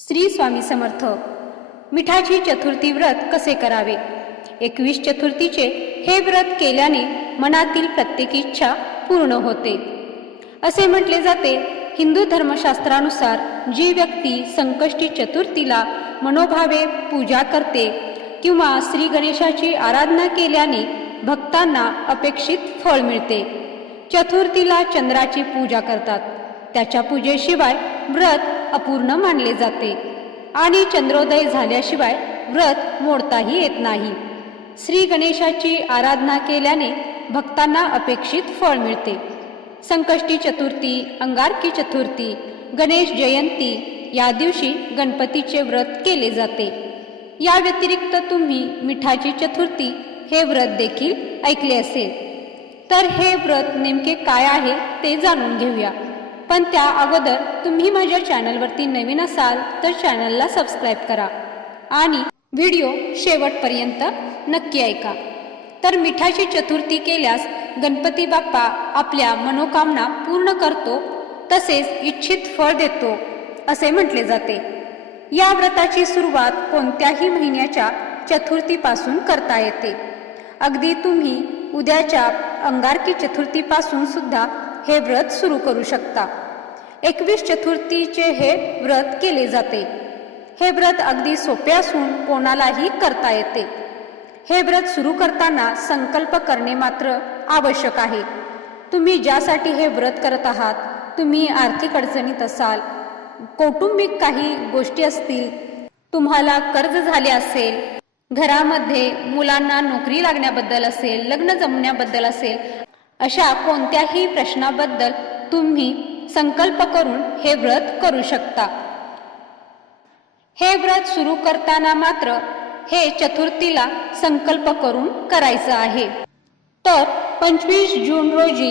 श्री स्वामी समर्थ. मिठाची चतुर्थी व्रत कसे करावे? एकवीस चतुर्थीचे हे व्रत केल्याने मनातील प्रत्येक इच्छा पूर्ण होते. असे म्हटले जाते हिंदू धर्मशास्त्रानुसार जी व्यक्ती संकष्टी चतुर्थीला मनोभावे पूजा करते किंवा श्री गणेशाची आराधना केल्याने भक्तांना अपेक्षित फळ मिळते. चतुर्थीला चंद्राची पूजा करतात. त्याच्या पूजेशिवाय व्रत अपूर्ण मानले जाते. आणि चंद्रोदय झाल्याशिवाय व्रत मोडताही येत नाही. श्री गणेशाची आराधना केल्याने भक्तांना अपेक्षित फळ मिळते. संकष्टी चतुर्थी अंगारकी चतुर्थी गणेश जयंती या दिवशी गणपतीचे व्रत केले जाते. या व्यतिरिक्त तुम्ही मिठाची चतुर्थी हे व्रत देखील ऐकले असेल. तर हे व्रत नेमके काय आहे ते जाणून घेऊया. पण त्या अगोदर तुम्ही माझ्या चॅनलवरती नवीन असाल तर चॅनलला सबस्क्राईब करा आणि व्हिडिओ शेवटपर्यंत नक्की ऐका. तर मिठाची चतुर्थी केल्यास गणपती बाप्पा आपल्या मनोकामना पूर्ण करतो तसेच इच्छित फळ देतो असे म्हटले जाते. या व्रताची सुरुवात कोणत्याही महिन्याच्या चतुर्थीपासून करता येते. अगदी तुम्ही उद्याच्या अंगारकी चतुर्थीपासून सुद्धा हे व्रत सुरू करू शकता. एकवीस चतुर्थीचे हे व्रत केले जाते. हे व्रत अगदी सोपे असून कोणालाही करता येते. हे व्रत सुरू करताना संकल्प करणे मात्र आवश्यक आहे. तुम्ही ज्यासाठी हे व्रत करत आहात तुम्ही आर्थिक अडचणीत असाल कौटुंबिक काही गोष्टी असतील तुम्हाला कर्ज झाले असेल घरामध्ये मुलांना नोकरी लागण्याबद्दल असेल लग्न जमण्याबद्दल असेल अशा कोणत्याही प्रश्नाबद्दल तुम्ही संकल्प करून हे व्रत करू शकता. हे व्रत सुरू करताना मात्र हे चतुर्थीला संकल्प करून करायचं आहे. तर पंचवीस जून रोजी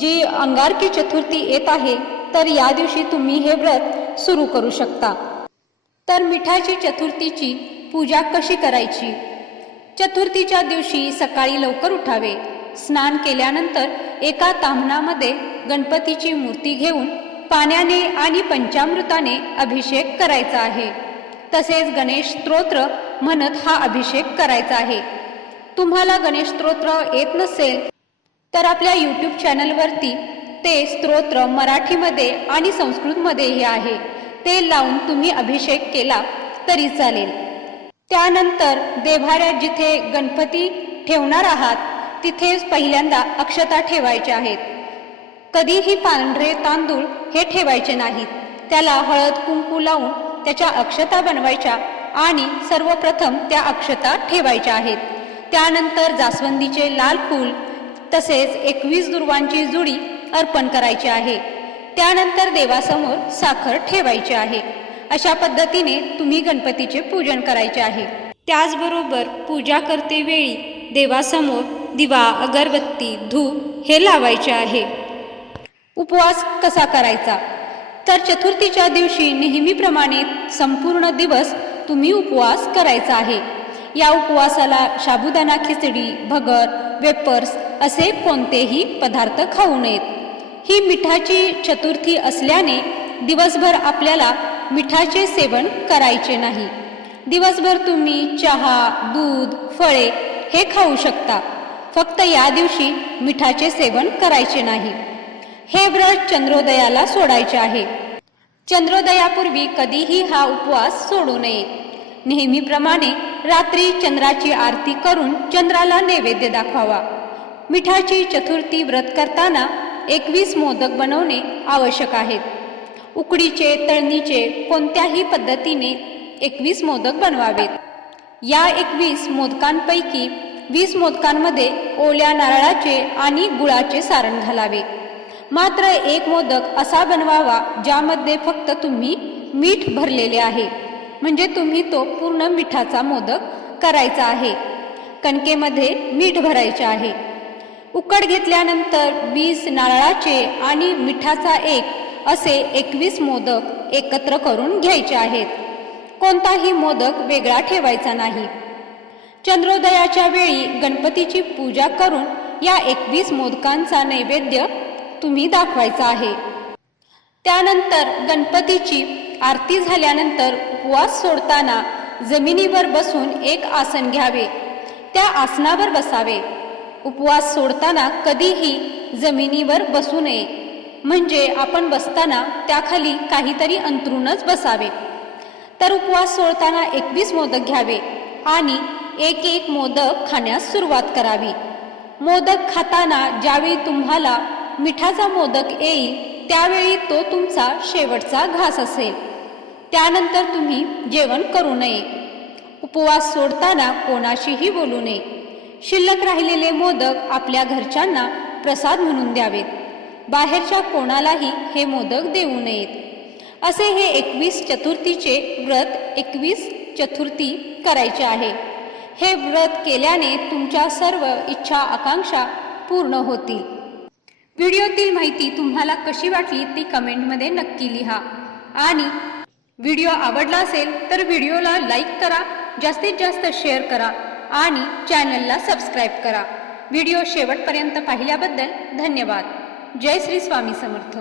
जी अंगारकी चतुर्थी येत आहे तर या दिवशी तुम्ही हे व्रत सुरू करू शकता. तर मिठाची चतुर्थीची पूजा कशी करायची? चतुर्थीच्या दिवशी सकाळी लवकर उठावे. स्नान केल्यानंतर एका ताम्हणामध्ये गणपतीची मूर्ती घेऊन पाण्याने आणि पंचामृताने अभिषेक करायचा आहे. तसेच गणेश स्तोत्र म्हणत हा अभिषेक करायचा आहे. तुम्हाला गणेश स्तोत्र येत नसेल तर आपल्या यूट्यूब चॅनलवरती ते स्तोत्र मराठीमध्ये आणि संस्कृतमध्येही आहे. ते लावून तुम्ही अभिषेक केला तरी चालेल. त्यानंतर देभाऱ्यात जिथे गणपती ठेवणार आहात तिथेच पहिल्यांदा अक्षता ठेवायच्या आहेत. कधीही पांढरे तांदूळ हे ठेवायचे नाहीत. त्याला हळद कुंकू लावून त्याच्या अक्षता बनवायच्या आणि सर्वप्रथम त्या अक्षता ठेवायच्या आहेत. त्यानंतर जास्वंदीचे लाल फूल तसेच एकवीस दुर्वांची जुडी अर्पण करायची आहे. त्यानंतर देवासमोर साखर ठेवायची आहे. अशा पद्धतीने तुम्ही गणपतीचे पूजन करायचे आहे. त्याचबरोबर पूजा करते वेळी देवासमोर दिवा अगरबत्ती धूप हे लावायचे आहे. उपवास कसा करायचा? तर चतुर्थीच्या दिवशी नेहमीप्रमाणे संपूर्ण दिवस तुम्ही उपवास करायचा आहे. या उपवासाला साबुदाणा खिचडी भगर वेपर्स असे कोणतेही पदार्थ खाऊ नयेत. ही मिठाची चतुर्थी असल्याने दिवसभर आपल्याला मिठाचे सेवन करायचे नाही. दिवसभर तुम्ही चहा दूध फळे हे खाऊ शकता. फक्त या दिवशी मिठाचे सेवन करायचे नाही. हे व्रत चंद्रोदयाला सोडायचे आहे. चंद्रोदयापूर्वी कधीही हा उपवास सोडू नये. नेहमीप्रमाणे रात्री चंद्राची आरती करून चंद्राला नैवेद्य दाखवावा. मिठाची चतुर्थी व्रत करताना एकवीस मोदक बनवणे आवश्यक आहेत. उकडीचे तळणीचे कोणत्याही पद्धतीने एकवीस मोदक बनवावेत. या एकवीस मोदकांपैकी वीस मोदकांमध्ये ओल्या नारळाचे आणि गुळाचे सारण घालावे. मात्र एक मोदक असा बनवावा ज्यामध्ये फक्त तुम्ही मीठ भरलेले आहे. म्हणजे तुम्ही तो पूर्ण मिठाचा मोदक करायचा आहे. कणकेमध्ये मीठ भरायचे आहे. उकड घेतल्यानंतर वीस नारळाचे आणि मिठाचा एक असे एकवीस मोदक एकत्र करून घ्यायचे आहेत. कोणताही मोदक वेगळा ठेवायचा नाही. चंद्रोदयाच्या वेळी गणपतीची पूजा करून या एकवीस मोदकांचा नैवेद्य तुम्ही दाखवायचा आहे. त्यानंतर गणपतीची आरती झाल्यानंतर उपवास सोडताना जमिनीवर बसून एक आसन घ्यावे. त्या आसनावर बसावे. उपवास सोडताना कधीही जमिनीवर बसू नये. म्हणजे आपण बसताना त्याखाली काहीतरी अंतरूनच बसावे. तर उपवास सोडताना एकवीस मोदक घ्यावे आणि एक एक मोदक खाण्यास सुरुवात करावी. मोदक खाताना ज्यावेळी तुम्हाला मिठाचा मोदक येईल त्यावेळी तो तुमचा शेवटचा घास असेल. त्यानंतर तुम्ही जेवण करू नये. उपवास सोडताना कोणाशीही बोलू नये. शिल्लक राहिलेले मोदक आपल्या घरच्यांना प्रसाद म्हणून द्यावेत. बाहेरच्या कोणालाही हे मोदक देऊ नयेत. असे हे एकवीस चतुर्थीचे व्रत एकवीस चतुर्थी करायचे आहे. हे व्रत केल्याने तुमच्या सर्व इच्छा आकांक्षा पूर्ण होतील. व्हिडिओतील माहिती तुम्हाला कशी वाटली ती कमेंटमध्ये नक्की लिहा. आणि व्हिडिओ आवडला असेल तर व्हिडिओला लाईक करा जास्तीत जास्त शेअर करा आणि चॅनलला सबस्क्राईब करा. व्हिडिओ शेवटपर्यंत पाहिल्याबद्दल धन्यवाद. जय श्री स्वामी समर्थ.